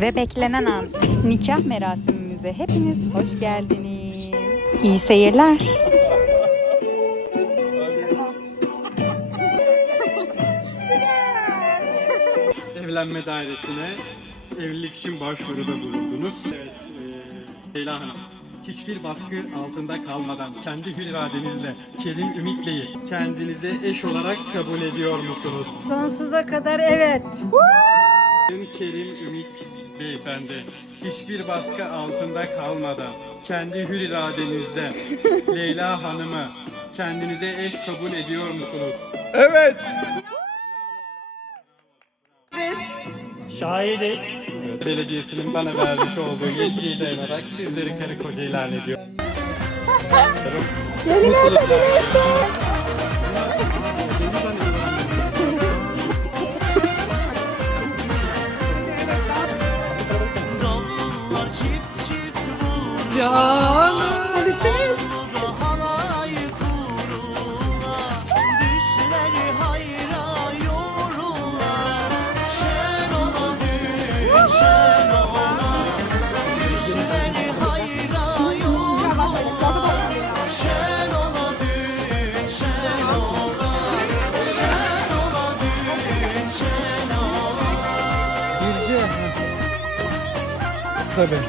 Ve beklenen an, nikah merasimimize hepiniz hoş geldiniz. İyi seyirler. Evlenme dairesine evlilik için başvuruda bulundunuz. Evet, Leyla Hanım. Hiçbir baskı altında kalmadan kendi hür iradenizle Kerim Ümit Bey'i kendinize eş olarak kabul ediyor musunuz? Sonsuza kadar evet. Kerim Ümit Beyefendi, hiçbir baskı altında kalmadan kendi hür iradenizle Leyla Hanım'ı kendinize eş kabul ediyor musunuz? Evet. Şahidiz. Belediyesinin bana vermiş olduğu yetkiyi dayanarak sizleri karı koca ilan ediyor. Mutluluklar. Davullar çift çift vurur. Halay kururlar. Düşler hayra yorurlar. Şen ola düğün şen ola. Düşler hayra yorurlar. Şen ola düğün şen ola. Şen ola düğün şen ola. Birce. Tabii.